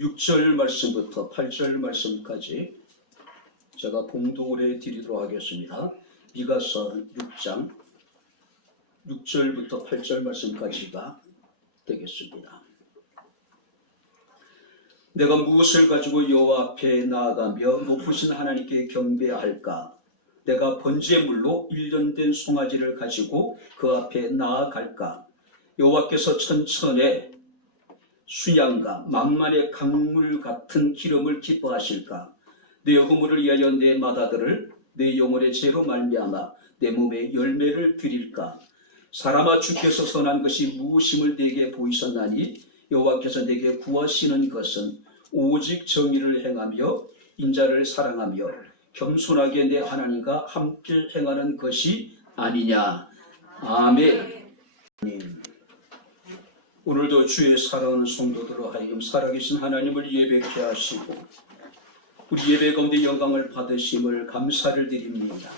6절 말씀부터 8절 말씀까지 제가 봉독을 해드리도록 하겠습니다. 미가서 6장 6절부터 8절 말씀까지가 되겠습니다. 내가 무엇을 가지고 여호와 앞에 나아가며 높으신 하나님께 경배할까? 내가 번제물로 1년 된 송아지를 가지고 그 앞에 나아갈까? 여호와께서 천천에 수양과 만만의 강물 같은 기름을 기뻐하실까? 내 허물을 위하여 내 맏아들을 내 영혼의 죄로 말미암아 내 몸에 열매를 드릴까? 사람아, 주께서 선한 것이 무엇임을 내게 보이셨나니 여호와께서 내게 구하시는 것은 오직 정의를 행하며 인자를 사랑하며 겸손하게 내 하나님과 함께 행하는 것이 아니냐. 아멘. 오늘도 주의 사랑하는 성도들로 하여금 살아계신 하나님을 예배케 하시고 우리 예배 가운데 영광을 받으심을 감사를 드립니다.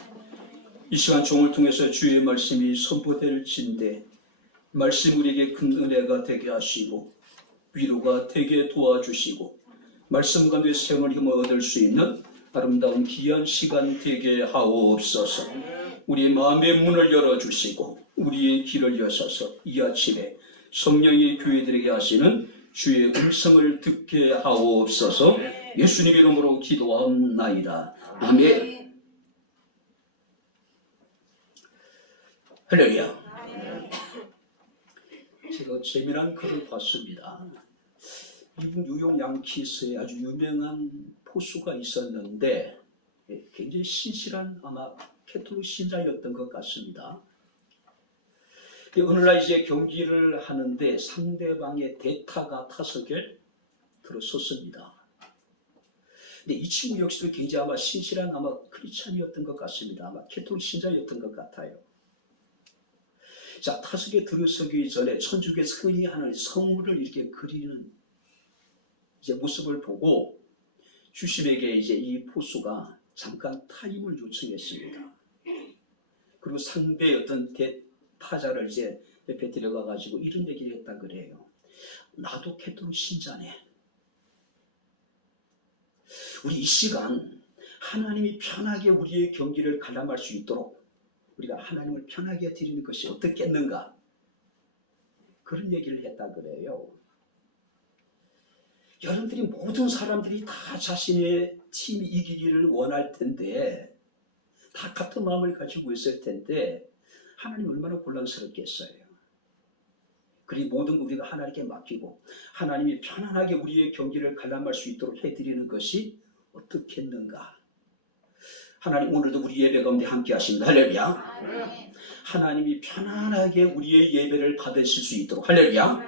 이 시간 종을 통해서 주의 말씀이 선포될진데 말씀 우리에게 큰 은혜가 되게 하시고 위로가 되게 도와주시고 말씀 가운데 생을 힘을 얻을 수 있는 아름다운 귀한 시간 되게 하옵소서. 우리의 마음의 문을 열어주시고 우리의 길을 여셔서 이 아침에 성령이 교회들에게 하시는 주의 음성을 듣게 하옵소서. 예수님 이름으로 기도하옵나이다. 아멘. 할렐루야. 제가 재미난 글을 봤습니다. 미국 뉴욕 양키스에 아주 유명한 포수가 있었는데 굉장히 신실한 아마 캐톨릭 신자였던 것 같습니다. 어느 날 이제 경기를 하는데 상대방의 대타가 타석에 들어섰습니다. 근데 이 친구 역시도 굉장히 아마 신실한 아마 크리스찬이었던 것 같습니다. 아마 캐톨릭 신자였던 것 같아요. 자, 타석에 들어서기 전에 천주교에서 흔히 하는 성물을 이렇게 그리는 이제 모습을 보고 주심에게 이제 이 포수가 잠깐 타임을 요청했습니다. 그리고 상대의 어떤 타자를 이제 옆에 데려가가지고 이런 얘기를 했다 그래요. 나도 캐톨릭 신자네. 우리 이 시간 하나님이 편하게 우리의 경기를 관람할 수 있도록 우리가 하나님을 편하게 드리는 것이 어떻겠는가? 그런 얘기를 했다 그래요. 여러분들이 모든 사람들이 다 자신의 팀이 이기기를 원할 텐데 다 같은 마음을 가지고 있을 텐데 하나님 얼마나 곤란스럽겠어요. 그리고 모든 걸 우리가 하나님께 맡기고 하나님이 편안하게 우리의 경기를 관람할 수 있도록 해드리는 것이 어떻겠는가? 하나님 오늘도 우리 예배 가운데 함께 하십니다. 할렐루야. 하나님이 편안하게 우리의 예배를 받으실 수 있도록 할렐루야.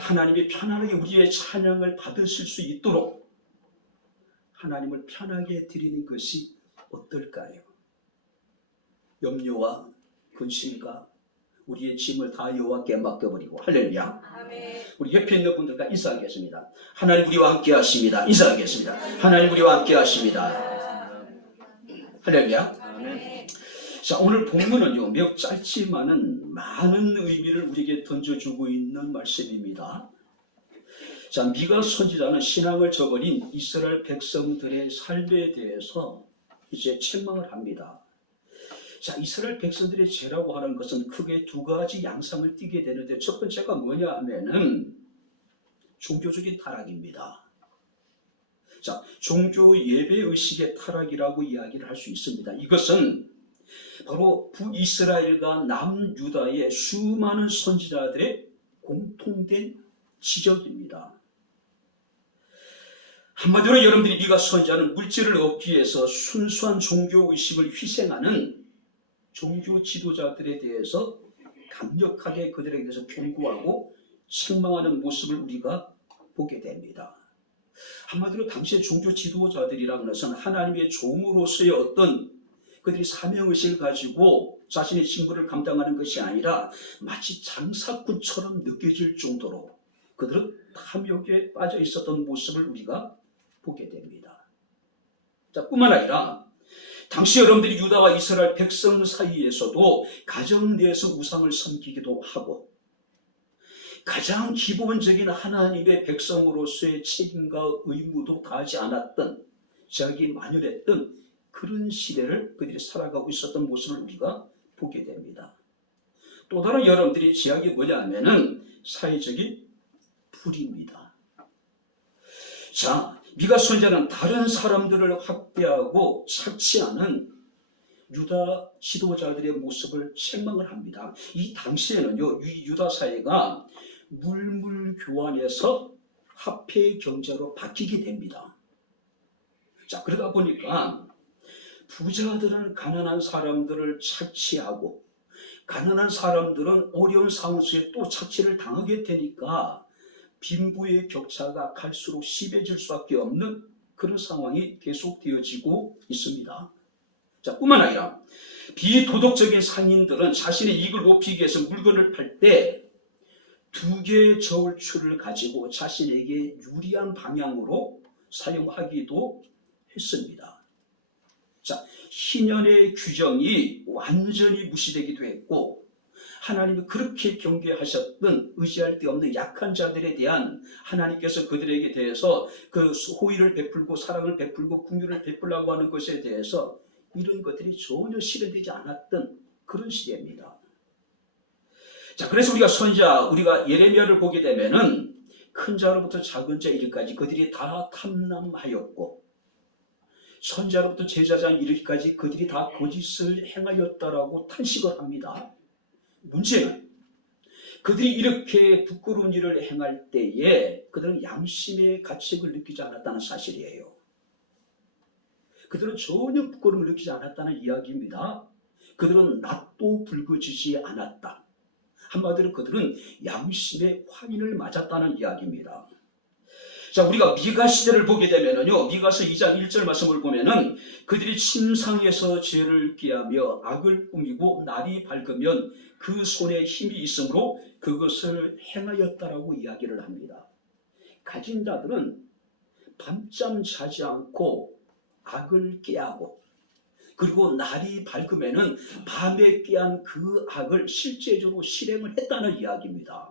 하나님이 편안하게 우리의 찬양을 받으실 수 있도록 하나님을 편하게 드리는 것이 어떨까요? 염려와 근심과 우리의 짐을 다 여호와께 맡겨버리고 할렐루야. 아멘. 우리 옆에 있는 분들과 인사하겠습니다. 하나님 우리와 함께 하십니다. 인사하겠습니다. 하나님 우리와 함께 하십니다. 할렐루야. 아멘. 자, 오늘 본문은요 매우 짧지만은 많은 의미를 우리에게 던져주고 있는 말씀입니다. 자, 미가 선지자는 신앙을 저버린 이스라엘 백성들의 삶에 대해서 이제 책망을 합니다. 자, 이스라엘 백성들의 죄라고 하는 것은 크게 두 가지 양상을 띠게 되는데 첫 번째가 뭐냐 하면은 종교적인 타락입니다. 자, 종교 예배의식의 타락이라고 이야기를 할 수 있습니다. 이것은 바로 북이스라엘과 남유다의 수많은 선지자들의 공통된 지적입니다. 한마디로 여러분들이 미가 선지자는 물질을 얻기 위해서 순수한 종교의식을 희생하는 종교 지도자들에 대해서 강력하게 그들에게 대해서 경고하고 책망하는 모습을 우리가 보게 됩니다. 한마디로 당시의 종교 지도자들이라는 것은 하나님의 종으로서의 어떤 그들이 사명의식을 가지고 자신의 직무를 감당하는 것이 아니라 마치 장사꾼처럼 느껴질 정도로 그들은 탐욕에 빠져 있었던 모습을 우리가 보게 됩니다. 자, 뿐만 아니라 당시 여러분들이 유다와 이스라엘 백성 사이에서도 가정 내에서 우상을 섬기기도 하고 가장 기본적인 하나님의 백성으로서의 책임과 의무도 다하지 않았던, 자기 만연했던 그런 시대를 그들이 살아가고 있었던 모습을 우리가 보게 됩니다. 또 다른 여러분들이 제약이 뭐냐 하면은 사회적인 불의입니다. 자, 미가 선지자는 다른 사람들을 학대하고 착취하는 유다 지도자들의 모습을 책망을 합니다. 이 당시에는요, 이 유다 사회가 물물교환해서 화폐 경제로 바뀌게 됩니다. 자, 그러다 보니까 부자들은 가난한 사람들을 착취하고 가난한 사람들은 어려운 상황 속에 또 착취를 당하게 되니까 빈부의 격차가 갈수록 심해질 수밖에 없는 그런 상황이 계속되어지고 있습니다. 자, 뿐만 아니라 비도덕적인 상인들은 자신의 이익을 높이기 위해서 물건을 팔 때 두 개의 저울추를 가지고 자신에게 유리한 방향으로 사용하기도 했습니다. 자, 희년의 규정이 완전히 무시되기도 했고, 하나님이 그렇게 경계하셨던 의지할 데 없는 약한 자들에 대한 하나님께서 그들에게 대해서 그 호의를 베풀고 사랑을 베풀고 긍휼을 베풀라고 하는 것에 대해서 이런 것들이 전혀 실현되지 않았던 그런 시대입니다. 자, 그래서 우리가 예레미야를 보게 되면은 큰 자로부터 작은 자 이르기까지 그들이 다 탐남하였고, 선자로부터 제사장 이르기까지 그들이 다 거짓을 행하였다라고 탄식을 합니다. 문제는 그들이 이렇게 부끄러운 일을 행할 때에 그들은 양심의 가책을 느끼지 않았다는 사실이에요. 그들은 전혀 부끄러움을 느끼지 않았다는 이야기입니다. 그들은 낯도 붉어지지 않았다. 한마디로 그들은 양심의 화인을 맞았다는 이야기입니다. 자, 우리가 미가 시대를 보게 되면은요, 미가서 2장 1절 말씀을 보면은 그들이 침상에서 죄를 꾀하며 악을 꾸미고 날이 밝으면 그 손에 힘이 있으므로 그것을 행하였다라고 이야기를 합니다. 가진 자들은 밤잠 자지 않고 악을 꾀하고, 그리고 날이 밝으면은 밤에 꾀한 그 악을 실제적으로 실행을 했다는 이야기입니다.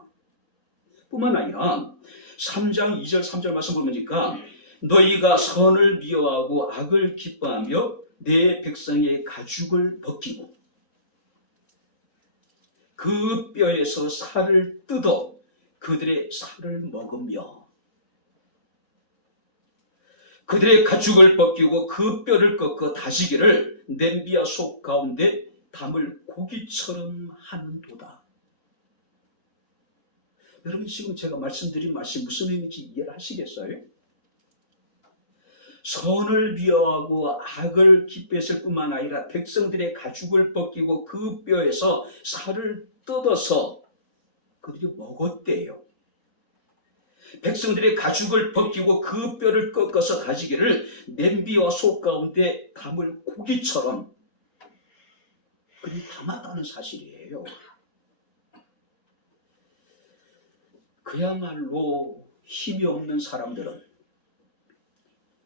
뿐만 아니라 3장 2절 3절 말씀 보니까 너희가 선을 미워하고 악을 기뻐하며 내 백성의 가죽을 벗기고 그 뼈에서 살을 뜯어 그들의 살을 먹으며, 그들의 가죽을 벗기고 그 뼈를 꺾어 다시기를 냄비와 속 가운데 담을 고기처럼 하는도다. 여러분, 지금 제가 말씀드린 말씀이 무슨 의미인지 이해를 하시겠어요? 선을 미워하고 악을 기뻐했을 뿐만 아니라 백성들의 가죽을 벗기고 그 뼈에서 살을 뜯어서 그들이 먹었대요. 백성들의 가죽을 벗기고 그 뼈를 꺾어서 가지기를 냄비와 속 가운데 담을 고기처럼 그들이 담았다는 사실이에요. 그야말로 힘이 없는 사람들은,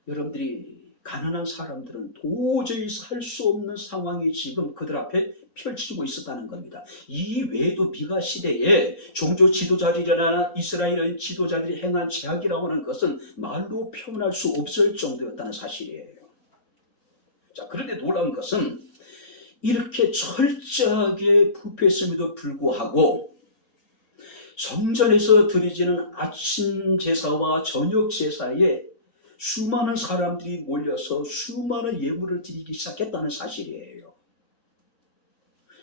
여러분들이 가난한 사람들은 도저히 살 수 없는 상황이 지금 그들 앞에 펼쳐지고 있었다는 겁니다. 이 외에도 미가 시대에 종교 지도자들이나 이스라엘 지도자들이 행한 죄악이라고 하는 것은 말로 표현할 수 없을 정도였다는 사실이에요. 자, 그런데 놀라운 것은 이렇게 철저하게 부패했음에도 불구하고 성전에서 드려지는 아침 제사와 저녁 제사에 수많은 사람들이 몰려서 수많은 예물을 드리기 시작했다는 사실이에요.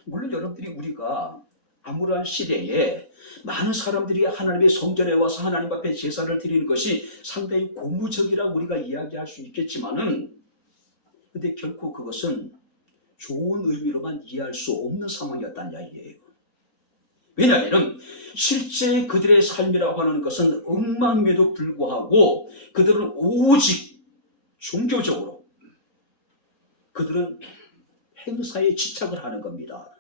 물론 여러분들이 우리가 암울한 시대에 많은 사람들이 하나님의 성전에 와서 하나님 앞에 제사를 드리는 것이 상당히 고무적이라고 우리가 이야기할 수 있겠지만은, 근데 결코 그것은 좋은 의미로만 이해할 수 없는 상황이었다는 이야기예요. 왜냐하면 실제 그들의 삶이라고 하는 것은 엉망임에도 불구하고 그들은 오직 종교적으로 그들은 행사에 집착을 하는 겁니다.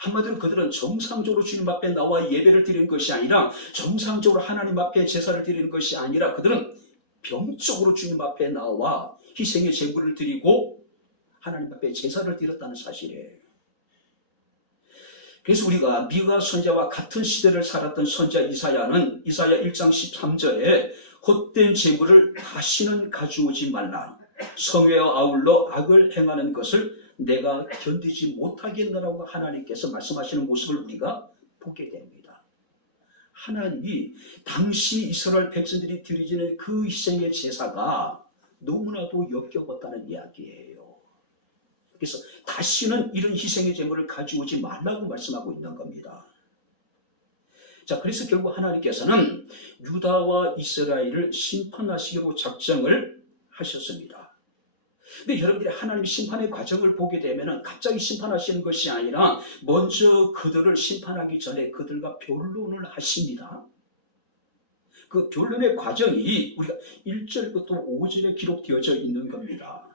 한마디로 그들은 정상적으로 주님 앞에 나와 예배를 드리는 것이 아니라, 정상적으로 하나님 앞에 제사를 드리는 것이 아니라 그들은 병적으로 주님 앞에 나와 희생의 제물을 드리고 하나님 앞에 제사를 드렸다는 사실이에요. 그래서 우리가 미가 선지자와 같은 시대를 살았던 선지자 이사야는 이사야 1장 13절에 헛된 재물을 다시는 가져오지 말라. 성회와 아울러 악을 행하는 것을 내가 견디지 못하겠노라고 하나님께서 말씀하시는 모습을 우리가 보게 됩니다. 하나님이 당시 이스라엘 백성들이 드리지는 그 희생의 제사가 너무나도 역겨웠다는 이야기예요. 그래서 다시는 이런 희생의 제물을 가져오지 말라고 말씀하고 있는 겁니다. 자, 그래서 결국 하나님께서는 유다와 이스라엘을 심판하시기로 작정을 하셨습니다. 근데 여러분들이 하나님 심판의 과정을 보게 되면 갑자기 심판하시는 것이 아니라 먼저 그들을 심판하기 전에 그들과 변론을 하십니다. 그 변론의 과정이 우리가 1절부터 5절에 기록되어져 있는 겁니다.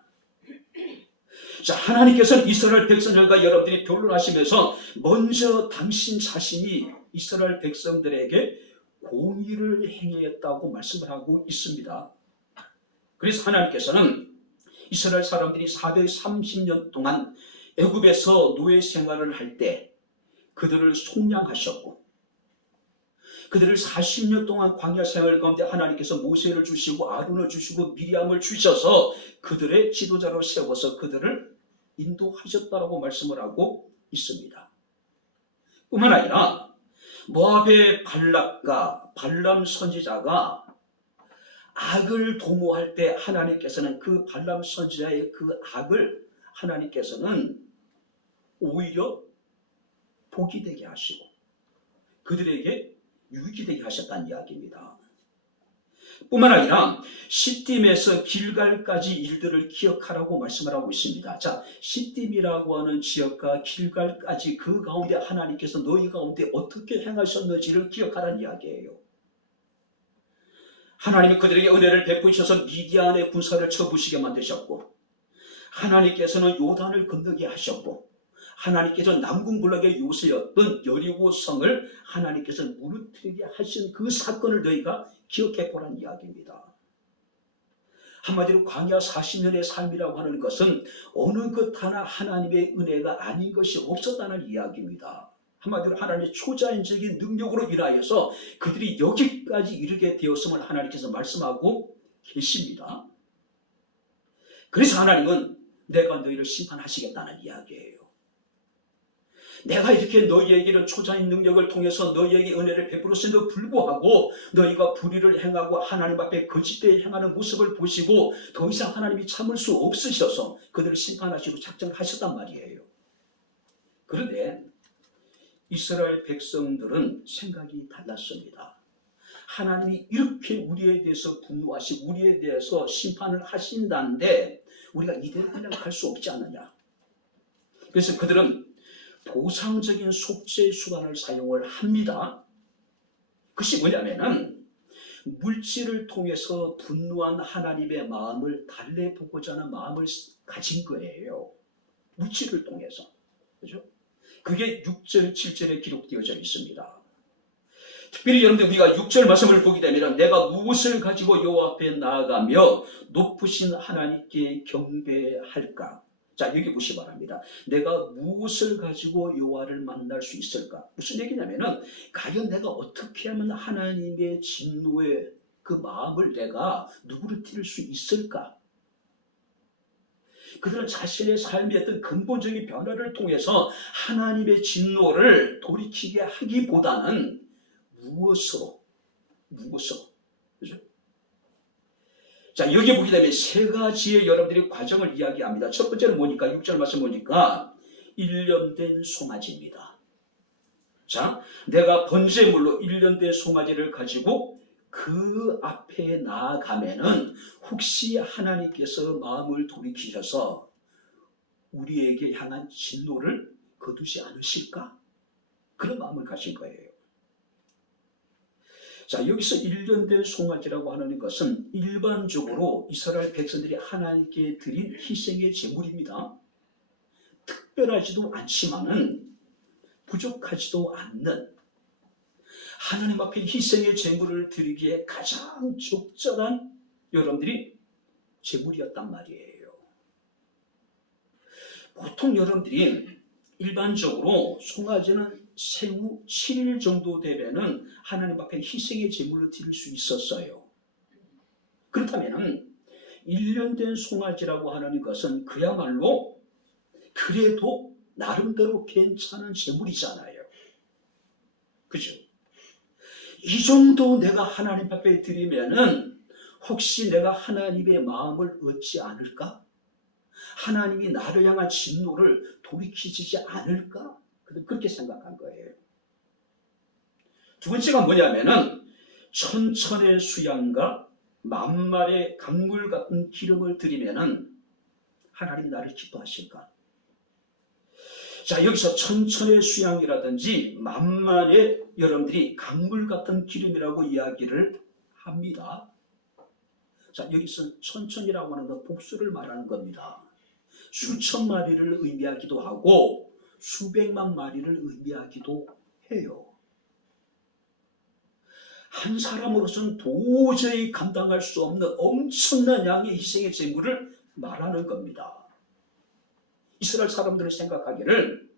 자, 하나님께서는 이스라엘 백성들과 여러분들이 변론하시면서 먼저 당신 자신이 이스라엘 백성들에게 공의를 행했다고 말씀을 하고 있습니다. 그래서 하나님께서는 이스라엘 사람들이 430년 동안 애굽에서 노예 생활을 할 때 그들을 속량하셨고, 그들을 40년 동안 광야 생활 가운데 하나님께서 모세를 주시고 아론을 주시고 미리암을 주셔서 그들의 지도자로 세워서 그들을 인도하셨다라고 말씀을 하고 있습니다. 뿐만 아니라 모압의 발락과 발람 선지자가 악을 도모할 때 하나님께서는 그 발람 선지자의 그 악을 하나님께서는 오히려 복이 되게 하시고 그들에게 유익이 되게 하셨다는 이야기입니다. 뿐만 아니라 시딤에서 길갈까지 일들을 기억하라고 말씀을 하고 있습니다. 자, 시딤이라고 하는 지역과 길갈까지 그 가운데 하나님께서 너희 가운데 어떻게 행하셨는지를 기억하라는 이야기예요. 하나님은 그들에게 은혜를 베푸셔서 미디안의 군사를 쳐부시게 만드셨고, 하나님께서는 요단을 건너게 하셨고, 하나님께서 남궁블락의 요새였던 여리고성을 하나님께서 무너뜨리게 하신 그 사건을 너희가 기억해 보라는 이야기입니다. 한마디로 광야 40년의 삶이라고 하는 것은 어느 것 하나 하나님의 은혜가 아닌 것이 없었다는 이야기입니다. 한마디로 하나님의 초자연적인 능력으로 인하여서 그들이 여기까지 이르게 되었음을 하나님께서 말씀하고 계십니다. 그래서 하나님은 내가 너희를 심판하시겠다는 이야기예요. 내가 이렇게 너희에게는 초자연 능력을 통해서 너희에게 은혜를 베풀었음에도 불구하고 너희가 불의를 행하고 하나님 앞에 거짓되이 행하는 모습을 보시고 더 이상 하나님이 참을 수 없으셔서 그들을 심판하시고 작정을 하셨단 말이에요. 그런데 이스라엘 백성들은 생각이 달랐습니다. 하나님이 이렇게 우리에 대해서 분노하시고 우리에 대해서 심판을 하신다는데 우리가 이대로 그냥 갈 수 없지 않느냐. 그래서 그들은 보상적인 속죄 수단을 사용을 합니다. 그것이 뭐냐면은 물질을 통해서 분노한 하나님의 마음을 달래보고자 하는 마음을 가진 거예요. 물질을 통해서. 그죠? 그게 6절, 7절에 기록되어져 있습니다. 특별히 여러분들 우리가 6절 말씀을 보게 되면 내가 무엇을 가지고 여호와 앞에 나아가며 높으신 하나님께 경배할까? 자, 여기 보시기 바랍니다. 내가 무엇을 가지고 여호와를 만날 수 있을까? 무슨 얘기냐면은 과연 내가 어떻게 하면 하나님의 진노의 그 마음을 내가 누구를 수 있을까? 그들은 자신의 삶의 어떤 근본적인 변화를 통해서 하나님의 진노를 돌이키게 하기보다는 무엇으로? 그죠? 자, 여기 보게 되면 세 가지의 여러분들이 과정을 이야기합니다. 첫 번째는 뭐니까? 6절 말씀 보니까 1년 된 송아지입니다. 자, 내가 번제물로 1년 된 송아지를 가지고 그 앞에 나아가면은 혹시 하나님께서 마음을 돌이키셔서 우리에게 향한 진노를 거두지 않으실까? 그런 마음을 가진 거예요. 자, 여기서 1년 된 송아지라고 하는 것은 일반적으로 이스라엘 백성들이 하나님께 드린 희생의 제물입니다. 특별하지도 않지만은 부족하지도 않는 하나님 앞에 희생의 제물을 드리기에 가장 적절한 여러분들이 제물이었단 말이에요. 보통 여러분들이 일반적으로 송아지는 생후 7일 정도 되면은 하나님 앞에 희생의 제물을 드릴 수 있었어요. 그렇다면은 1년 된 송아지라고 하는 것은 그야말로 그래도 나름대로 괜찮은 제물이잖아요. 그죠? 이 정도 내가 하나님 앞에 드리면은 혹시 내가 하나님의 마음을 얻지 않을까? 하나님이 나를 향한 진노를 돌이키지 않을까? 그렇게 생각한 거예요. 두 번째가 뭐냐면은 천천의 수양과 만말의 강물 같은 기름을 드리면은 하나님이 나를 기뻐하실까? 자, 여기서 천천의 수양이라든지 만만의 여러분들이 강물 같은 기름이라고 이야기를 합니다. 자, 여기서 천천이라고 하는 건 복수를 말하는 겁니다. 수천 마리를 의미하기도 하고 수백만 마리를 의미하기도 해요. 한 사람으로서는 도저히 감당할 수 없는 엄청난 양의 희생의 제물을 말하는 겁니다. 이스라엘 사람들은 생각하기를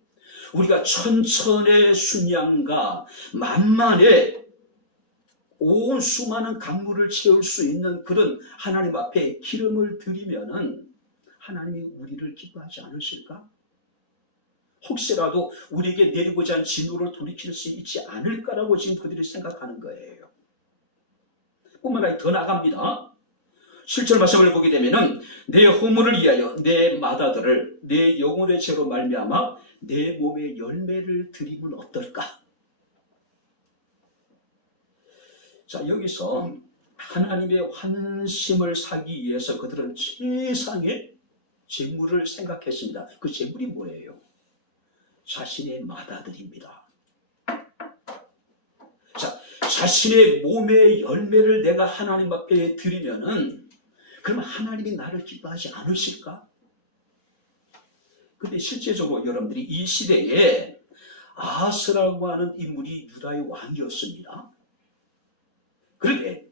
우리가 천천의 순양과 만만의 온 수많은 강물을 채울 수 있는 그런 하나님 앞에 기름을 드리면은 하나님이 우리를 기뻐하지 않으실까? 혹시라도 우리에게 내리고자 한 진노를 돌이킬 수 있지 않을까라고 지금 그들이 생각하는 거예요. 뿐만 아니라 더 나갑니다. 7절 말씀을 보게 되면은 내 허물을 위하여 내 맏아들을 내 영혼의 죄로 말미암아 내 몸의 열매를 드리면 어떨까? 자, 여기서 하나님의 환심을 사기 위해서 그들은 최상의 제물을 생각했습니다. 그 제물이 뭐예요? 자신의 맏아들입니다. 자, 자신의 몸의 열매를 내가 하나님 앞에 드리면은 그러면 하나님이 나를 기뻐하지 않으실까? 근데 실제적으로 여러분들이 이 시대에 아하스라고 하는 인물이 유다의 왕이었습니다. 그런데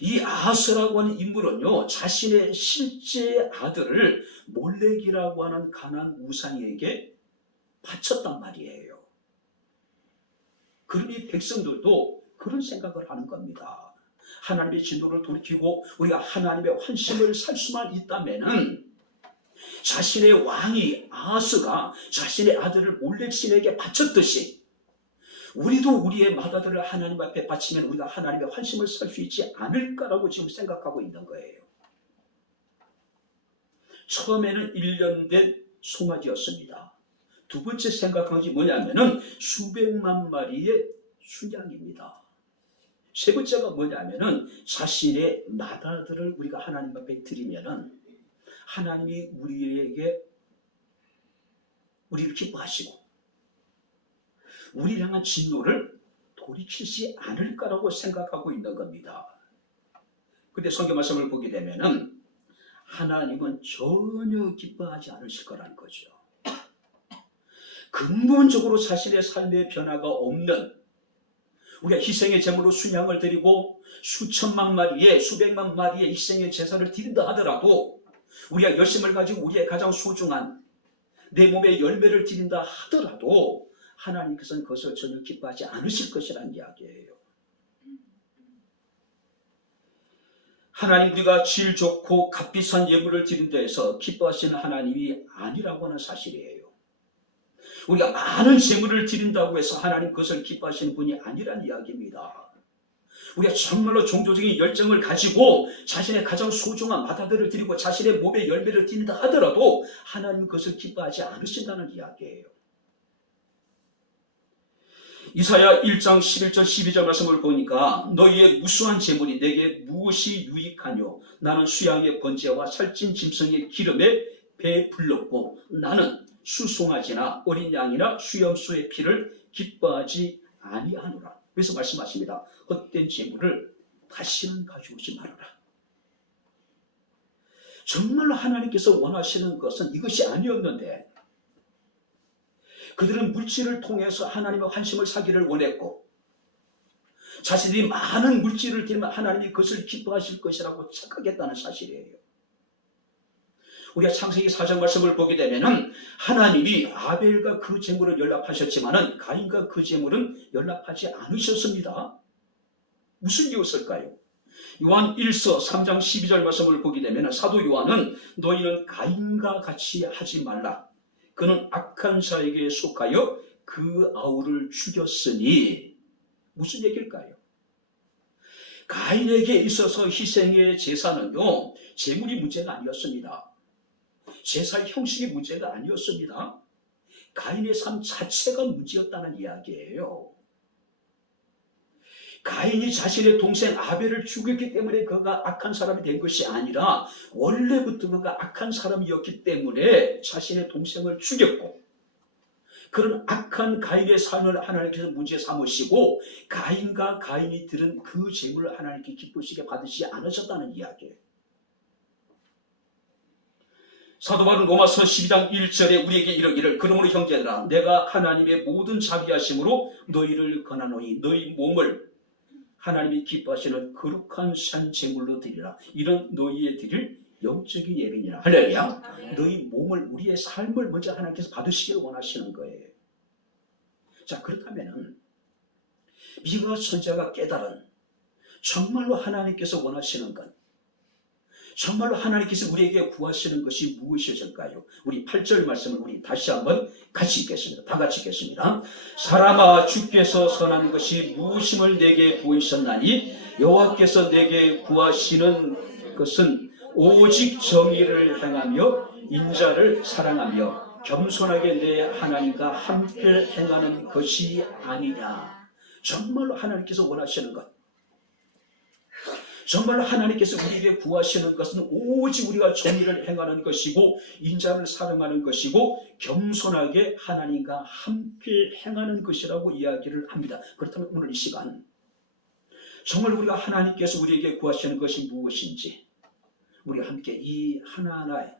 이 아하스라고 하는 인물은요, 자신의 실제 아들을 몰렉이라고 하는 가나안 우상에게 바쳤단 말이에요. 그러니 백성들도 그런 생각을 하는 겁니다. 하나님의 진노를 돌이키고 우리가 하나님의 환심을 살 수만 있다면은 자신의 왕이 아하스가 자신의 아들을 몰렉신에게 바쳤듯이 우리도 우리의 맏아들을 하나님 앞에 바치면 우리가 하나님의 환심을 살 수 있지 않을까라고 지금 생각하고 있는 거예요. 처음에는 1년 된 송아지였습니다. 두 번째 생각한 것이 뭐냐면은 수백만 마리의 순양입니다. 세 번째가 뭐냐면은 자신의 맏아들을 우리가 하나님 앞에 드리면은 하나님이 우리를 기뻐하시고 우리를 향한 진노를 돌이키지 않을까라고 생각하고 있는 겁니다. 근데 성경 말씀을 보게 되면은 하나님은 전혀 기뻐하지 않으실 거라는 거죠. 근본적으로 자신의 삶의 변화가 없는 우리가 희생의 제물로 순양을 드리고 수천만 마리의 수백만 마리의 희생의 제사를 드린다 하더라도 우리가 열심을 가지고 우리의 가장 소중한 내 몸의 열매를 드린다 하더라도 하나님께서는 그것을 전혀 기뻐하지 않으실 것이라는 이야기예요. 하나님 우리가 질 좋고 값비싼 예물을 드린다 해서 기뻐하시는 하나님이 아니라고 하는 사실이에요. 우리가 많은 재물을 드린다고 해서 하나님 그것을 기뻐하시는 분이 아니란 이야기입니다. 우리가 정말로 종교적인 열정을 가지고 자신의 가장 소중한 맏아들을 드리고 자신의 몸의 열매를 드린다 하더라도 하나님은 그것을 기뻐하지 않으신다는 이야기예요. 이사야 1장 11절 12절 말씀을 보니까 너희의 무수한 재물이 내게 무엇이 유익하뇨? 나는 수양의 번제와 살찐 짐승의 기름에 배불렀고 나는 수송아지나 어린 양이나 수염소의 피를 기뻐하지 아니하노라. 그래서 말씀하십니다. 헛된 재물을 다시는 가져오지 말아라. 정말로 하나님께서 원하시는 것은 이것이 아니었는데 그들은 물질을 통해서 하나님의 환심을 사기를 원했고 자신들이 많은 물질을 드리면 하나님이 그것을 기뻐하실 것이라고 착각했다는 사실이에요. 우리가 창세기 4장 말씀을 보게 되면은 하나님이 아벨과 그 제물을 연락하셨지만은 가인과 그 제물은 연락하지 않으셨습니다. 무슨 이유였을까요? 요한 1서 3장 12절 말씀을 보게 되면 사도 요한은 너희는 가인과 같이 하지 말라. 그는 악한 자에게 속하여 그 아우를 죽였으니 무슨 얘기일까요? 가인에게 있어서 희생의 제사는요, 제물이 문제가 아니었습니다. 제사의 형식이 문제가 아니었습니다. 가인의 삶 자체가 문제였다는 이야기예요. 가인이 자신의 동생 아벨을 죽였기 때문에 그가 악한 사람이 된 것이 아니라 원래부터 그가 악한 사람이었기 때문에 자신의 동생을 죽였고, 그런 악한 가인의 삶을 하나님께서 문제 삼으시고 가인과 가인이 들은 그 재물을 하나님께 기쁘시게 받으시지 않으셨다는 이야기예요. 사도 바울은 로마서 12장 1절에 우리에게 이르기를 그러므로 형제들아 내가 하나님의 모든 자비하심으로 너희를 권하노니 너희 몸을 하나님이 기뻐하시는 거룩한 산 제물로 드리라. 이런 너희의 드릴 영적인 예배니라. 할렐루야. 너희 몸을, 우리의 삶을 먼저 하나님께서 받으시기를 원하시는 거예요. 자, 그렇다면은 미가 선지자가 깨달은 정말로 하나님께서 원하시는 것, 정말로 하나님께서 우리에게 구하시는 것이 무엇이었을까요? 우리 8절 말씀을 우리 다시 한번 같이 읽겠습니다. 다 같이 읽겠습니다. 사람아 주께서 선한 것이 무엇임을 내게 보이셨나니 여호와께서 내게 구하시는 것은 오직 정의를 행하며 인자를 사랑하며 겸손하게 내 하나님과 함께 행하는 것이 아니냐. 정말로 하나님께서 원하시는 것, 정말로 하나님께서 우리에게 구하시는 것은 오직 우리가 정의를 행하는 것이고 인자를 사랑하는 것이고 겸손하게 하나님과 함께 행하는 것이라고 이야기를 합니다. 그렇다면 오늘 이 시간 정말 우리가 하나님께서 우리에게 구하시는 것이 무엇인지 우리가 함께 이 하나하나의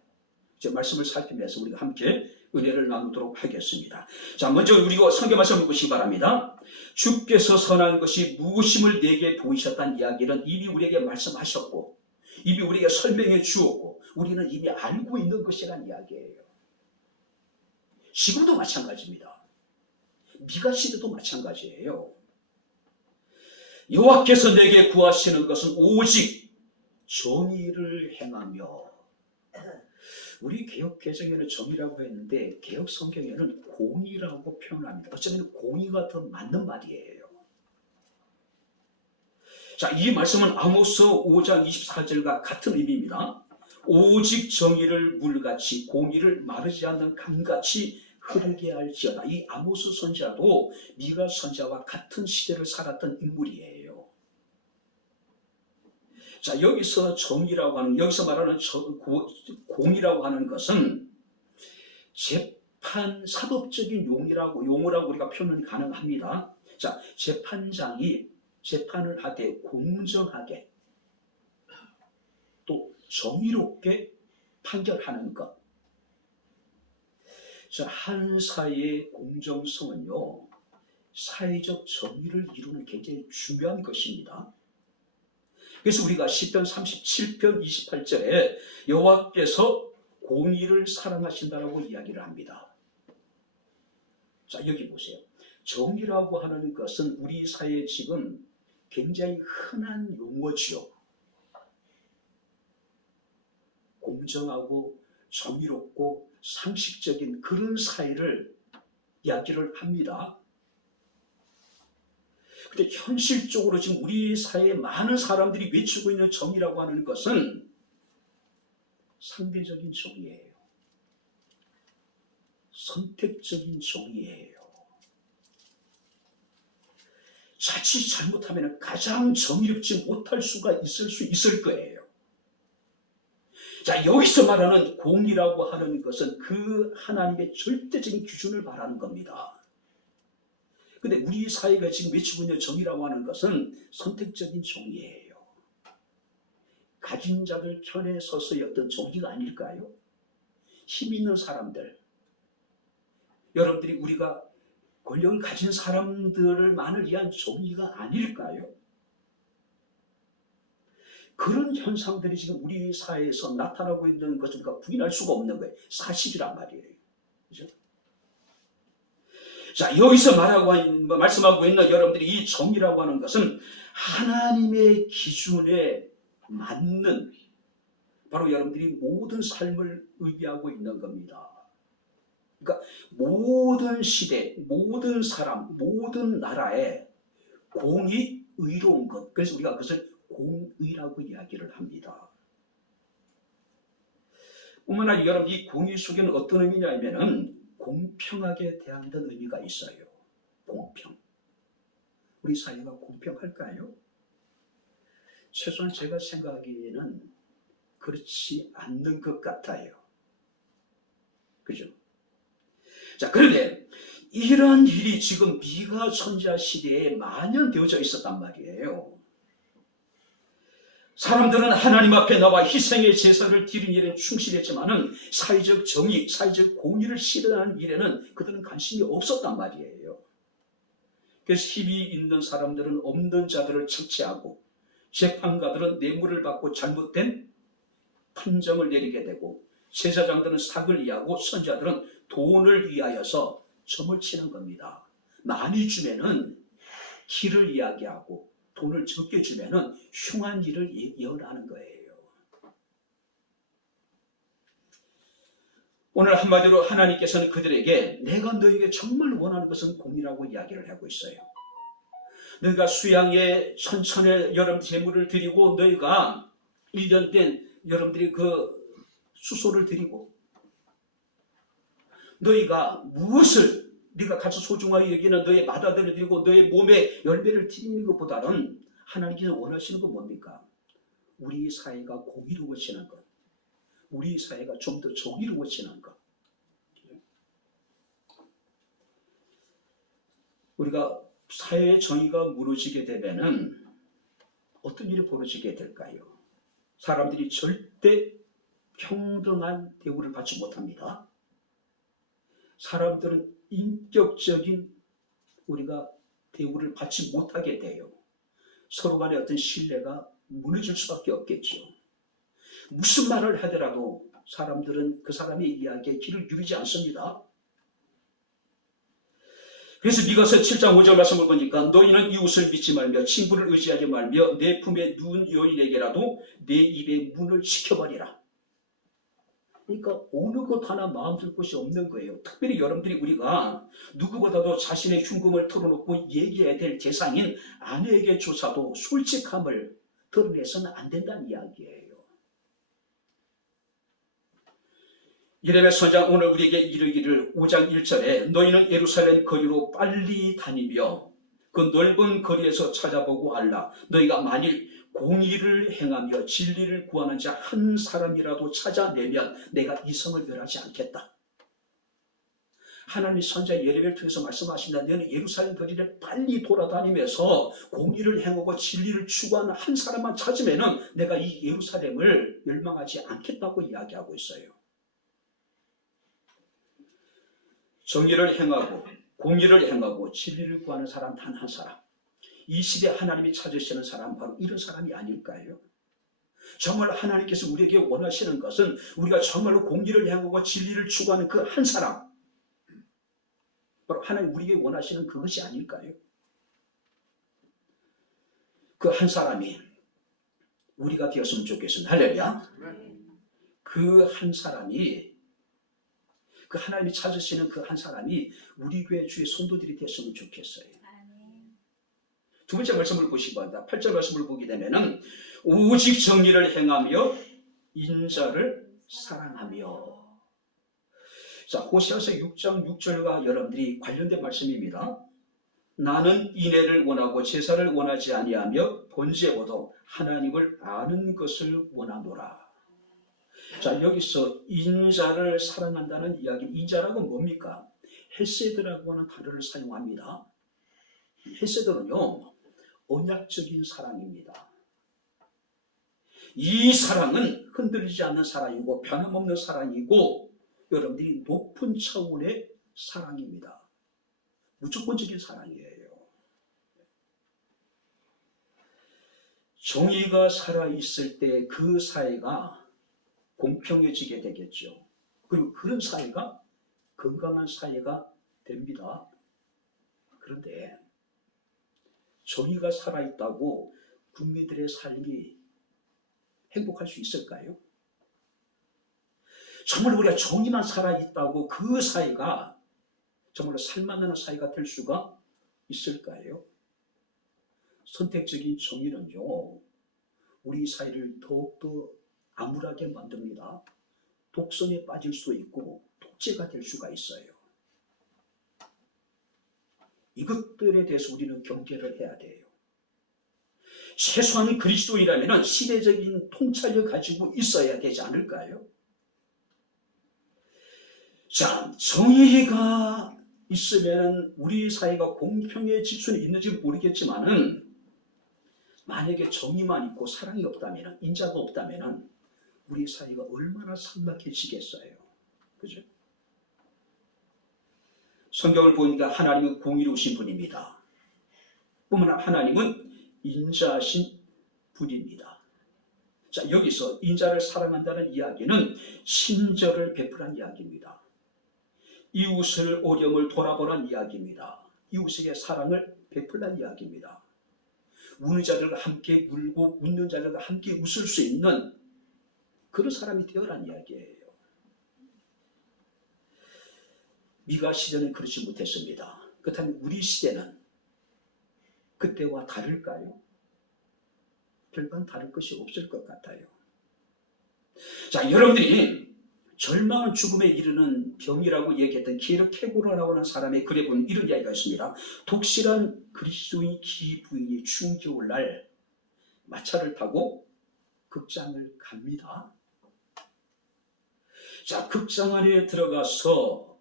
말씀을 살피면서 우리가 함께 은혜를 나누도록 하겠습니다. 자, 먼저 우리가 성경 말씀을 보시기 바랍니다. 주께서 선한 것이 무엇임을 내게 보이셨다는 이야기는 이미 우리에게 말씀하셨고 이미 우리에게 설명해 주었고 우리는 이미 알고 있는 것이라는 이야기예요. 지금도 마찬가지입니다. 미가 시대도 마찬가지예요. 여호와께서 내게 구하시는 것은 오직 정의를 행하며, 우리 개혁 개정에는 정의라고 했는데 개혁 성경에는 공의라고 표현합니다. 어쩌면 공의가 더 맞는 말이에요. 자, 이 말씀은 아모스 5장 24절과 같은 의미입니다. 오직 정의를 물같이 공의를 마르지 않는 강같이 흐르게 할지어다. 이 아모스 선지자도 미가 선지자와 같은 시대를 살았던 인물이에요. 자, 여기서 정의라고 하는, 여기서 말하는 공의라고 하는 것은 재판, 사법적인 용어라고 우리가 표현 가능합니다. 자, 재판장이 재판을 하되 공정하게 또 정의롭게 판결하는 것. 자, 한 사회의 공정성은요, 사회적 정의를 이루는 굉장히 중요한 것입니다. 그래서 우리가 시편 37편 28절에 여호와께서 공의를 사랑하신다라고 이야기를 합니다. 자, 여기 보세요. 정의라고 하는 것은 우리 사회에 지금 굉장히 흔한 용어지요. 공정하고 정의롭고 상식적인 그런 사회를 이야기를 합니다. 근데 현실적으로 지금 우리 사회에 많은 사람들이 외치고 있는 정의라고 하는 것은 상대적인 정의예요. 선택적인 정의예요. 자칫 잘못하면 가장 정의롭지 못할 수가 있을 거예요. 자, 여기서 말하는 공의라고 하는 것은 그 하나님의 절대적인 기준을 말하는 겁니다. 근데 우리 사회가 지금 외치고 있는 정의라고 하는 것은 선택적인 정의예요. 가진 자들 편에 서서의 어떤 정의가 아닐까요? 힘 있는 사람들, 여러분들이 우리가 권력을 가진 사람들만을 위한 정의가 아닐까요? 그런 현상들이 지금 우리 사회에서 나타나고 있는 것을 우리가 부인할 수가 없는 거예요. 사실이란 말이에요. 그죠? 자, 여기서 말씀하고 있는 여러분들이 이 정의라고 하는 것은 하나님의 기준에 맞는 바로 여러분들이 모든 삶을 의미하고 있는 겁니다. 그러니까 모든 시대, 모든 사람, 모든 나라에 공의, 의로운 것. 그래서 우리가 그것을 공의라고 이야기를 합니다. 뿐만 아니라 여러분 이 공의 속에는 어떤 의미냐면은 공평하게 대한다는 의미가 있어요. 공평. 우리 사회가 공평할까요? 최소한 제가 생각하기에는 그렇지 않는 것 같아요. 그죠? 자, 그런데 이런 일이 지금 미가 선지자 시대에 만연되어져 있었단 말이에요. 사람들은 하나님 앞에 나와 희생의 제사를 드리는 일에 충실했지만은 사회적 정의, 사회적 공의를 실현하는 일에는 그들은 관심이 없었단 말이에요. 그래서 힘이 있는 사람들은 없는 자들을 착취하고 재판가들은 뇌물을 받고 잘못된 판정을 내리게 되고 제사장들은 삭을 이해하고 선지자들은 돈을 위하여서 점을 치는 겁니다. 많이 주면은 길을 이야기하고 돈을 적게 주면은 흉한 일을 예언하는 거예요. 오늘 한마디로 하나님께서는 그들에게 내가 너에게 정말 원하는 것은 공의라고 이야기를 하고 있어요. 너희가 수양의 천천의 여름 제물을 드리고 너희가 1년 된 여러분들이 그 수소를 드리고 너희가 무엇을 네가 가서 소중하게 여기는 너의 마다들을 드리고 너의 몸에 열매를 드리는 것보다는 하나님께서 원하시는 건 뭡니까? 우리 사회가 공의로워지는 것, 우리 사회가 좀 더 정의로워지는 것. 우리가 사회의 정의가 무너지게 되면은 어떤 일이 벌어지게 될까요? 사람들이 절대 평등한 대우를 받지 못합니다. 사람들은 인격적인 우리가 대우를 받지 못하게 돼요. 서로 간의 어떤 신뢰가 무너질 수밖에 없겠죠. 무슨 말을 하더라도 사람들은 그 사람의 이야기에 귀를 기울이지 않습니다. 그래서 미가서 7장 5절 말씀을 보니까 너희는 이웃을 믿지 말며 친구를 의지하지 말며 내 품에 누운 여인에게라도 내 입의 문을 지켜버리라. 그러니까 어느 것 하나 마음 들 곳이 없는 거예요. 특별히 여러분들이 우리가 누구보다도 자신의 흉금을 털어놓고 얘기해야 될 대상인 아내에게조차도 솔직함을 드러내서는 안 된다는 이야기예요. 이레미야 선지자 오늘 우리에게 이르기를 5장 1절에 너희는 예루살렘 거리로 빨리 다니며 그 넓은 거리에서 찾아보고 알라. 너희가 만일 공의를 행하며 진리를 구하는 자 한 사람이라도 찾아내면 내가 이 성을 멸하지 않겠다. 하나님이 선지자 예레미야를 통해서 말씀하신다. 너는 예루살렘 거리를 빨리 돌아다니면서 공의를 행하고 진리를 추구하는 한 사람만 찾으면 내가 이 예루살렘을 멸망하지 않겠다고 이야기하고 있어요. 정의를 행하고 공의를 행하고 진리를 구하는 사람 단 한 사람. 이 시대 하나님이 찾으시는 사람 바로 이런 사람이 아닐까요? 정말 하나님께서 우리에게 원하시는 것은 우리가 정말로 공의를 행하고 진리를 추구하는 그 한 사람. 바로 하나님 우리에게 원하시는 그것이 아닐까요? 그 한 사람이 우리가 되었으면 좋겠습니다. 할렐루야. 그 한 사람이 그 하나님이 찾으시는 그 한 사람이 우리 교회 주의 성도들이 됐으면 좋겠어요. 두 번째 말씀을 보시기 바랍니다. 8절 말씀을 보게 되면은 오직 정의를 행하며 인자를 사랑하며. 자, 호세아서 6장 6절과 여러분들이 관련된 말씀입니다. 나는 인애를 원하고 제사를 원하지 아니하며 번제보다 하나님을 아는 것을 원하노라. 자, 여기서 인자를 사랑한다는 이야기, 인자라고 뭡니까? 헤세드라고 하는 단어를 사용합니다. 헤세드는요, 언약적인 사랑입니다. 이 사랑은 흔들리지 않는 사랑이고 변함없는 사랑이고 여러분들이 높은 차원의 사랑입니다. 무조건적인 사랑이에요. 정의가 살아있을 때 그 사회가 공평해지게 되겠죠. 그리고 그런 사회가 건강한 사회가 됩니다. 그런데 정의가 살아있다고 국민들의 삶이 행복할 수 있을까요? 정말 우리가 정의만 살아있다고 그 사회가 정말로 살만한 사회가 될 수가 있을까요? 선택적인 정의는요, 우리 사회를 더욱더 암울하게 만듭니다. 독성에 빠질 수 있고 독재가 될 수가 있어요. 이것들에 대해서 우리는 경계를 해야 돼요. 최소한 그리스도인이라면 시대적인 통찰을 가지고 있어야 되지 않을까요? 자, 정의가 있으면 우리 사회가 공평해질 수는 있는지 모르겠지만은 만약에 정의만 있고 사랑이 없다면, 인자가 없다면 우리 사회가 얼마나 삭막해지겠어요. 그죠? 성경을 보니까 하나님은 공의로우신 분입니다. 뿐만 아니라 하나님은 인자하신 분입니다. 자, 여기서 인자를 사랑한다는 이야기는 친절을 베풀한 이야기입니다. 이웃을 어려움을 돌아보란 이야기입니다. 이웃에게 사랑을 베풀란 이야기입니다. 우는 자들과 함께 울고 웃는 자들과 함께 웃을 수 있는 그런 사람이 되어란 이야기예요. 미가 시대는 그렇지 못했습니다. 그렇다면 우리 시대는 그때와 다를까요? 별반 다를 것이 없을 것 같아요. 자, 여러분들이 절망한 죽음에 이르는 병이라고 얘기했던 기르케고로 나오는 사람의 글에 보면 이런 이야기가 있습니다. 독실한 그리스도인 기부인이 추운 겨울날 마차를 타고 극장을 갑니다. 자, 극장 안에 들어가서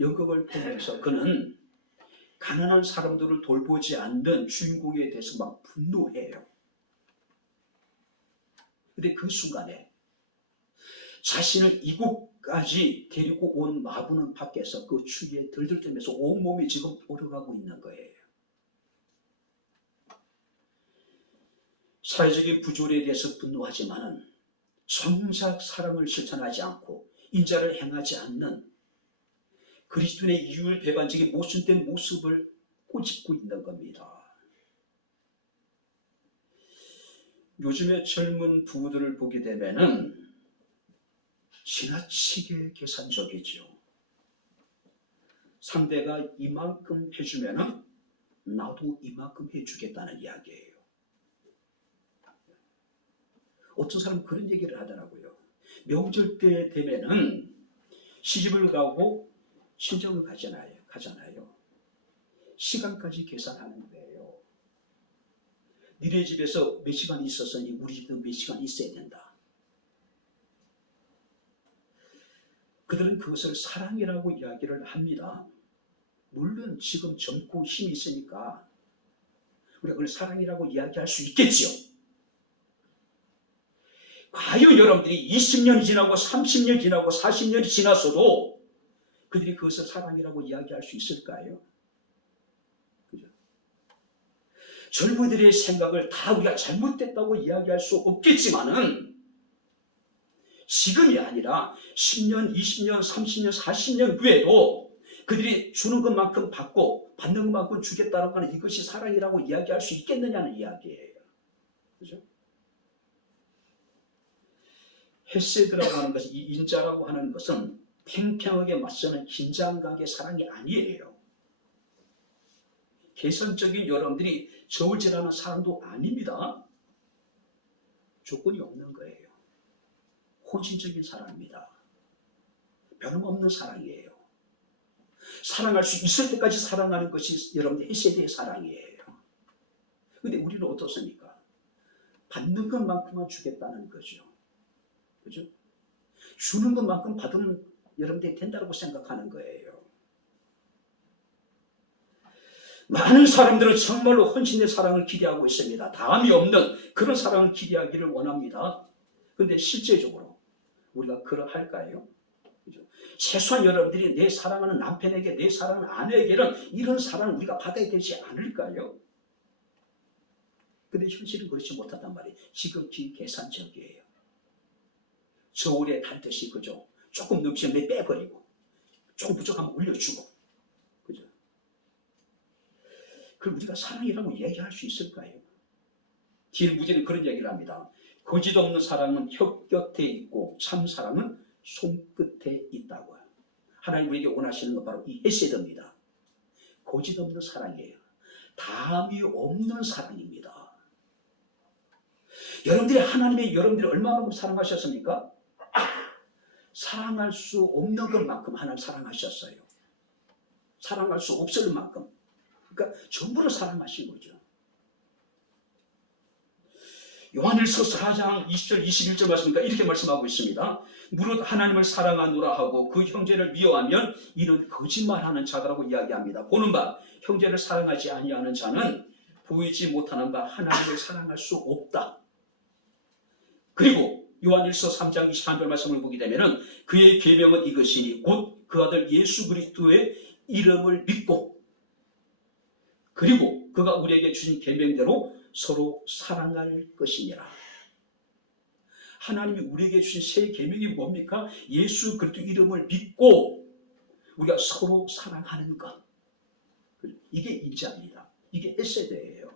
연극을 보면서 그는 가난한 사람들을 돌보지 않는 주인공에 대해서 막 분노해요. 근데 그 순간에 자신을 이곳까지 데리고 온 마부는 밖에서 그 추위에 들들대면서 온몸이 지금 얼어가고 있는 거예요. 사회적인 부조리에 대해서 분노하지만은 정작 사랑을 실천하지 않고 인자를 행하지 않는 그리스도인의 이율 배반적인 모순된 모습을 꼬집고 있는 겁니다. 요즘에 젊은 부부들을 보게 되면은 지나치게 계산적이죠. 상대가 이만큼 해주면은 나도 이만큼 해주겠다는 이야기예요. 어떤 사람은 그런 얘기를 하더라고요. 명절 때 되면은 시집을 가고 친정을 가잖아요. 시간까지 계산하는 거예요. 니네 집에서 몇 시간 있었으니 우리 집도 몇 시간 있어야 된다. 그들은 그것을 사랑이라고 이야기를 합니다. 물론 지금 젊고 힘이 있으니까 우리가 그걸 사랑이라고 이야기할 수 있겠지요. 과연 여러분들이 20년이 지나고 30년이 지나고 40년이 지났어도 그들이 그것을 사랑이라고 이야기할 수 있을까요? 그죠? 젊은이들의 생각을 다 우리가 잘못됐다고 이야기할 수 없겠지만은 지금이 아니라 10년, 20년, 30년, 40년 후에도 그들이 주는 것만큼 받고 받는 것만큼 주겠다라고 하는 이것이 사랑이라고 이야기할 수 있겠느냐는 이야기예요. 그죠? 헤세드라고 하는 것이, 이 인자라고 하는 것은 팽팽하게 맞서는 긴장감의 사랑이 아니에요. 계산적인 여러분들이 저울질하는 사랑도 아닙니다. 조건이 없는 거예요. 헌신적인 사랑입니다. 변함없는 사랑이에요. 사랑할 수 있을 때까지 사랑하는 것이 여러분들 헤세드의 사랑이에요. 그런데 우리는 어떻습니까? 받는 것만큼만 주겠다는 거죠. 그죠? 주는 것만큼 받으면 여러분들이 된다고 생각하는 거예요. 많은 사람들은 정말로 헌신의 사랑을 기대하고 있습니다. 다함이 없는 그런 사랑을 기대하기를 원합니다. 그런데 실제적으로 우리가 그러할까요? 그죠? 최소한 여러분들이 내 사랑하는 남편에게, 내 사랑하는 아내에게는 이런 사랑을 우리가 받아야 되지 않을까요? 근데 현실은 그렇지 못하단 말이에요. 지극히 계산적이에요. 저울에 달듯이, 그죠? 조금 넘치면 빼버리고, 조금 부족하면 올려주고, 그죠? 그걸 우리가 사랑이라고 얘기할 수 있을까요? 길무지는 그런 얘기를 합니다. 거짓 없는 사랑은 혀 곁에 있고 참 사랑은 손끝에 있다고요. 하나님 우리에게 원하시는 건 바로 이 헤세드입니다. 거짓 없는 사랑이에요. 담이 없는 사랑입니다. 여러분들이 얼마만큼 사랑하셨습니까? 사랑할 수 없는 것만큼 하나님 사랑하셨어요. 사랑할 수 없을 만큼. 그러니까 전부를 사랑하신 거죠. 요한일서 4장 20절 21절 말씀이니까 이렇게 말씀하고 있습니다. 무릇 하나님을 사랑하노라 하고 그 형제를 미워하면 이는 거짓말하는 자라고 이야기합니다. 보는 바 형제를 사랑하지 아니하는 자는 보이지 못하는 바 하나님을 사랑할 수 없다. 그리고 요한일서 3장 23절 말씀을 보게 되면 그의 계명은 이것이니 곧 그 아들 예수 그리스도의 이름을 믿고 그리고 그가 우리에게 주신 계명대로 서로 사랑할 것이니라. 하나님이 우리에게 주신 새 계명이 뭡니까? 예수 그리스도 이름을 믿고 우리가 서로 사랑하는 것. 이게 인자입니다. 이게 에세드예요.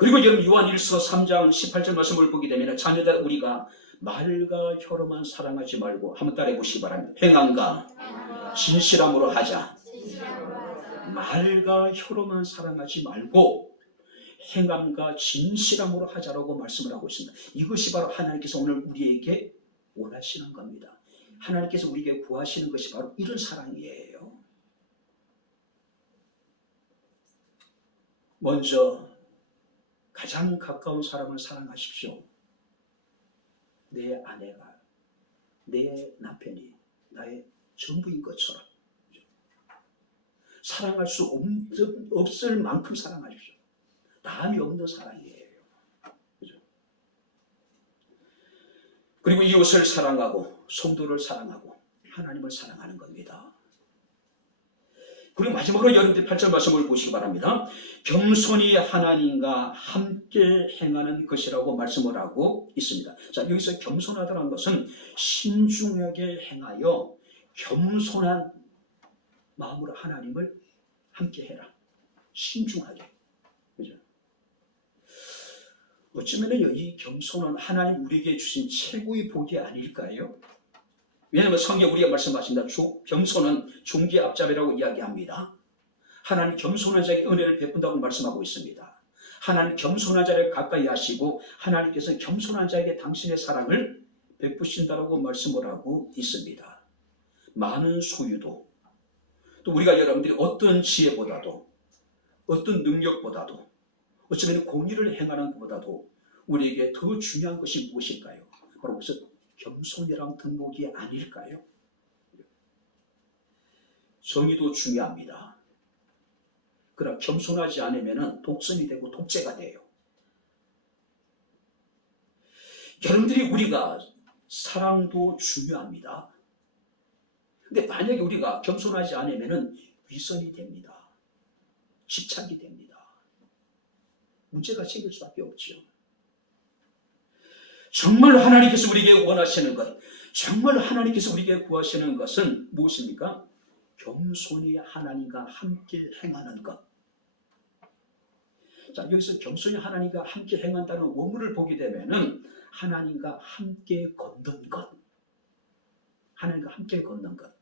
그리고 여러분 요한일서 3장 18절 말씀을 보게 되면 자녀들 우리가 말과 혀로만 사랑하지 말고 한번 따라해 보시기 바랍니다. 행함과 진실함으로 하자. 말과 혀로만 사랑하지 말고 행함과 진실함으로 하자라고 말씀을 하고 있습니다. 이것이 바로 하나님께서 오늘 우리에게 원하시는 겁니다. 하나님께서 우리에게 구하시는 것이 바로 이런 사랑이에요. 먼저 가장 가까운 사람을 사랑하십시오. 내 아내가, 내 남편이 나의 전부인 것처럼 사랑할 수 없을 만큼 사랑하십시오. 남이 없는 사랑이에요. 그죠? 그리고 이웃을 사랑하고 성도를 사랑하고 하나님을 사랑하는 겁니다. 그리고 마지막으로 여러분들 8절 말씀을 보시기 바랍니다. 겸손히 하나님과 함께 행하는 것이라고 말씀을 하고 있습니다. 자, 여기서 겸손하다는 것은 신중하게 행하여 겸손한 마음으로 하나님을 함께 해라. 신중하게. 그죠? 어쩌면 이 겸손은 하나님 우리에게 주신 최고의 복이 아닐까요? 왜냐하면 성경 우리가 말씀하신다. 겸손은 종기의 앞잡이라고 이야기합니다. 하나님 겸손한 자에게 은혜를 베푼다고 말씀하고 있습니다. 하나님 겸손한 자를 가까이 하시고 하나님께서 겸손한 자에게 당신의 사랑을 베푸신다고 말씀을 하고 있습니다. 많은 소유도 또 우리가 여러분들이 어떤 지혜보다도 어떤 능력보다도 어쩌면 공의를 행하는 것보다도 우리에게 더 중요한 것이 무엇일까요? 바로 그것은 겸손이란 덕목이 아닐까요? 정의도 중요합니다. 그러나 겸손하지 않으면 독선이 되고 독재가 돼요. 여러분들이 우리가 사랑도 중요합니다. 근데 만약에 우리가 겸손하지 않으면 위선이 됩니다. 집착이 됩니다. 문제가 생길 수밖에 없죠. 정말 하나님께서 우리에게 원하시는 것, 정말 하나님께서 우리에게 구하시는 것은 무엇입니까? 겸손히 하나님과 함께 행하는 것. 자, 여기서 겸손히 하나님과 함께 행한다는 원문을 보게 되면은 하나님과 함께 걷는 것. 하나님과 함께 걷는 것.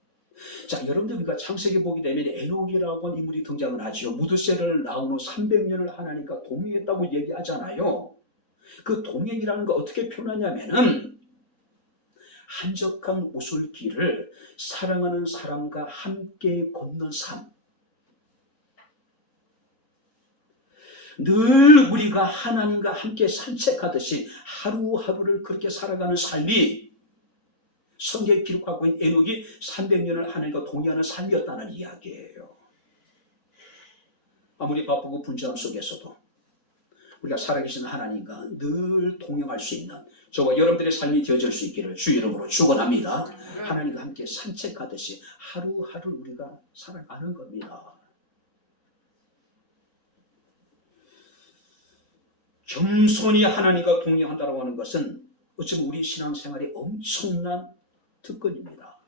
자, 여러분들 우리가 창세기 보게 되면 에녹이라고 하는 인물이 등장을 하죠. 무드셀을 낳은 후 300년을 하나님과 동행했다고 얘기하잖아요. 그 동행이라는 거 어떻게 표현하냐면은 한적한 오솔길을 사랑하는 사람과 함께 걷는 삶. 늘 우리가 하나님과 함께 산책하듯이 하루하루를 그렇게 살아가는 삶이 성경에 기록하고 있는 에녹이 300년을 하나님과 동행하는 삶이었다는 이야기예요. 아무리 바쁘고 분주함 속에서도 우리가 살아계신 하나님과 늘 동행할 수 있는 저와 여러분들의 삶이 되어질 수 있기를 주 이름으로 축원합니다. 하나님과 함께 산책하듯이 하루하루 우리가 살아가는 겁니다. 겸손히 하나님과 동행한다고 하는 것은 어쩌면 우리 신앙생활의 엄청난 특권입니다.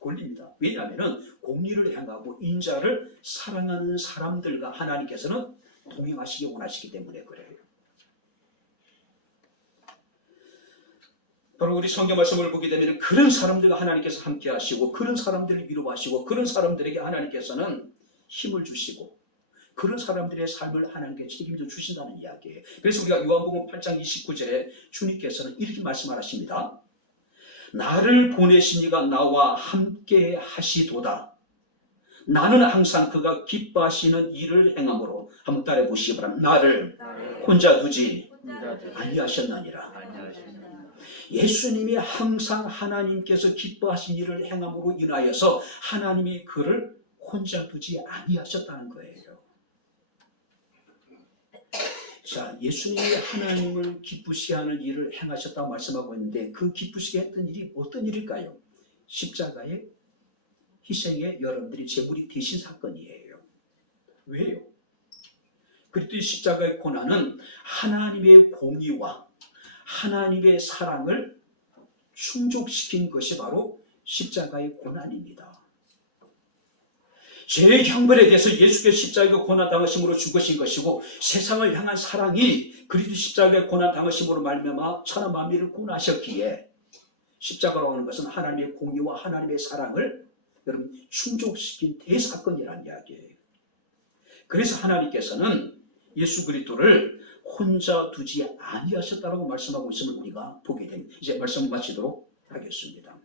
권리입니다. 왜냐하면 공의를 행하고 인자를 사랑하는 사람들과 하나님께서는 동행하시기 원하시기 때문에 그래요. 바로 우리 성경 말씀을 보게 되면 그런 사람들과 하나님께서 함께 하시고 그런 사람들을 위로하시고 그런 사람들에게 하나님께서는 힘을 주시고 그런 사람들의 삶을 하나님께 책임져 주신다는 이야기예요. 그래서 우리가 요한복음 8장 29절에 주님께서는 이렇게 말씀하십니다. 나를 보내신 이가 나와 함께 하시도다. 나는 항상 그가 기뻐하시는 일을 행함으로 한번 따라해 보시기 바랍니다. 나를 혼자 두지 아니하셨나니라. 예수님이 항상 하나님께서 기뻐하신 일을 행함으로 인하여서 하나님이 그를 혼자 두지 아니하셨다는 거예요. 자, 예수님이 하나님을 기쁘시게 하는 일을 행하셨다고 말씀하고 있는데 그 기쁘시게 했던 일이 어떤 일일까요? 십자가의 희생에 여러분들이 제물이 되신 사건이에요. 왜요? 그리스도의 십자가의 고난은 하나님의 공의와 하나님의 사랑을 충족시킨 것이 바로 십자가의 고난입니다. 죄의 형벌에 대해서 예수께서 십자가의 고난 당하심으로 죽으신 것이고 세상을 향한 사랑이 그리스도 십자가의 고난 당하심으로 말미암아 천하 만민을 구원하셨기에 십자가라고 하는 것은 하나님의 공의와 하나님의 사랑을 여러분 충족시킨 대사건이라는 이야기예요. 그래서 하나님께서는 예수 그리스도를 혼자 두지 아니하셨다라고 말씀하고 있음을 우리가 보게 됩니다. 이제 말씀 마치도록 하겠습니다.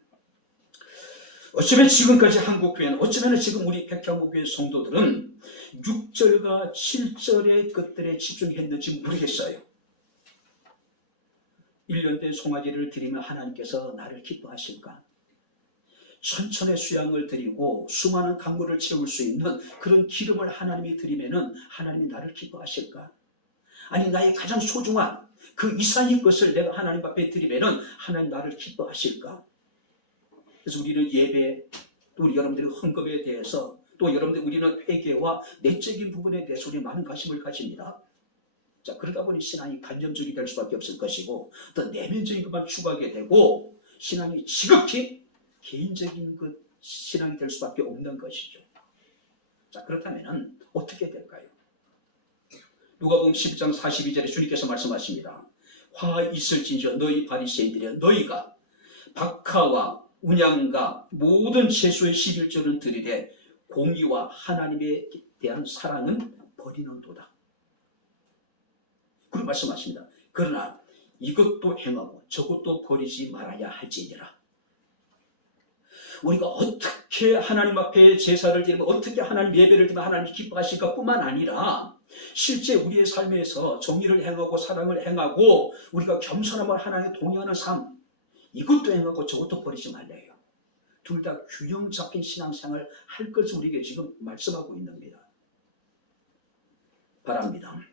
어쩌면 지금까지 한국교회는 어쩌면 지금 우리 백향국교회 성도들은 6절과 7절의 것들에 집중했는지 모르겠어요. 1년 된 송아지를 드리면 하나님께서 나를 기뻐하실까? 천천의 수양을 드리고 수많은 강물을 채울 수 있는 그런 기름을 하나님이 드리면 하나님이 나를 기뻐하실까? 아니 나의 가장 소중한 그 이상의 것을 내가 하나님 앞에 드리면 하나님 나를 기뻐하실까? 그래서 우리는 예배, 또 우리 여러분들의 헌금에 대해서 또 여러분들 우리는 회개와 내적인 부분에 대해서 우리 많은 관심을 가집니다. 자, 그러다 보니 신앙이 관념적이 될 수밖에 없을 것이고 또 내면적인 것만 추구하게 되고 신앙이 지극히 개인적인 그 신앙이 될 수밖에 없는 것이죠. 자, 그렇다면 어떻게 될까요? 누가복음 12장 42절에 주님께서 말씀하십니다. 화 있을진저 너희 바리새인들이여 너희가 박하와 운양과 모든 채소의 11조는 드리되 공의와 하나님에 대한 사랑은 버리는도다. 그리고 말씀하십니다. 그러나 이것도 행하고 저것도 버리지 말아야 할지니라. 우리가 어떻게 하나님 앞에 제사를 드리면 어떻게 하나님 예배를 드리면 하나님이 기뻐하실까 뿐만 아니라 실제 우리의 삶에서 정의를 행하고 사랑을 행하고 우리가 겸손함을 하나님께 동의하는 삶 이것도 행하고 저것도 버리지 말래요. 둘 다 균형 잡힌 신앙생활을 할 것을 우리에게 지금 말씀하고 있습니다. 바랍니다.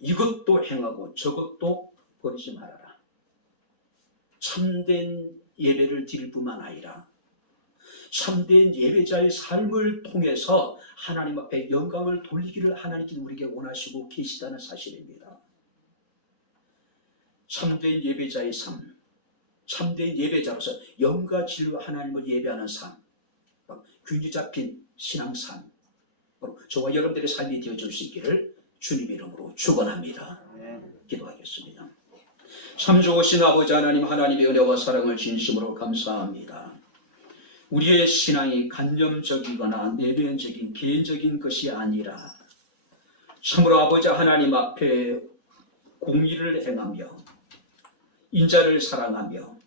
이것도 행하고 저것도 버리지 말아라. 참된 예배를 드릴 뿐만 아니라 참된 예배자의 삶을 통해서 하나님 앞에 영광을 돌리기를 하나님께서 우리에게 원하시고 계시다는 사실입니다. 참된 예배자의 삶, 참된 예배자로서 영과 진리와 하나님을 예배하는 삶, 균이 잡힌 신앙 삶, 저와 여러분들의 삶이 되어줄 수 있기를 주님의 이름으로 축원합니다. 기도하겠습니다. 참 좋으신 아버지 하나님, 하나님의 은혜와 사랑을 진심으로 감사합니다. 우리의 신앙이 관념적이거나 내면적인 개인적인 것이 아니라 참으로 아버지 하나님 앞에 공의를 행하며 인자를 사랑하며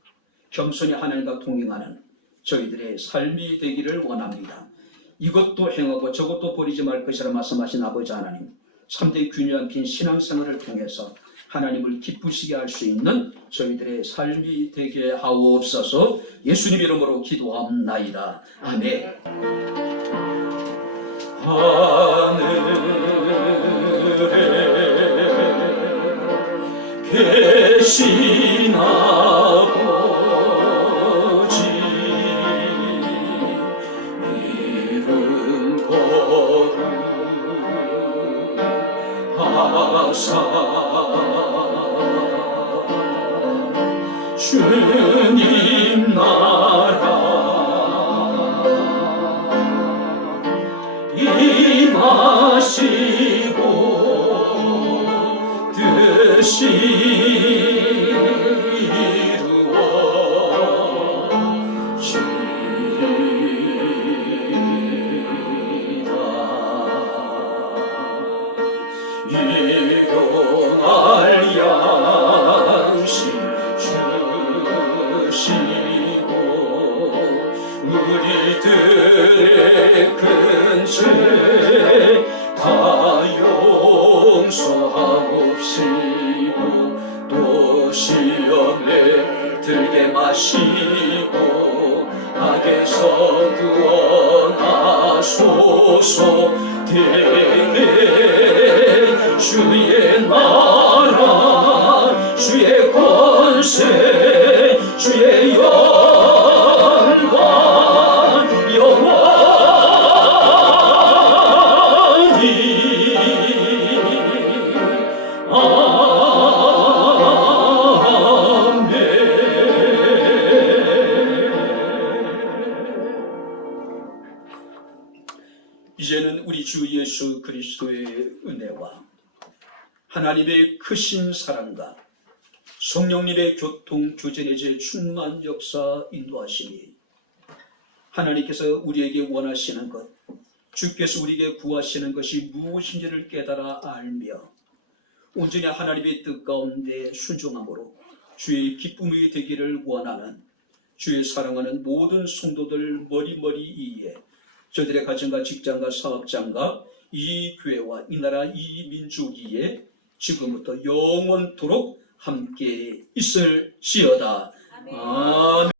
겸손히 하나님과 동행하는 저희들의 삶이 되기를 원합니다. 이것도 행하고 저것도 버리지 말 것이라 말씀하신 아버지 하나님, 참된 균형 긴 신앙생활을 통해서 하나님을 기쁘시게 할 수 있는 저희들의 삶이 되게 하옵소서. 예수님 이름으로 기도합나이다. 아멘. 하늘에 계신 아버지 이름 거룩하옵소서. 주님 나라 임하시고 뜻이 일용할 양식 주시고 우리들의 큰 죄 다 용서하옵시고 또 시험에 들게 마시고 악에서 구원하소서. 주의 나라 주의 권세 주의 영광 영원히 아멘. 이제는 우리 주 예수 그리스도의 은혜와 하나님의 크신 사랑과 성령님의 교통 교제의 제 충만 역사 인도하심이 하나님께서 우리에게 원하시는 것, 주께서 우리에게 구하시는 것이 무엇인지를 깨달아 알며 온전히 하나님의 뜻 가운데 순종함으로 주의 기쁨이 되기를 원하는 주의 사랑하는 모든 성도들 머리머리 이에 저들의 가정과 직장과 사업장과 이 교회와 이 나라 이 민족 위에 지금부터 영원토록 함께 있을지어다. 아멘.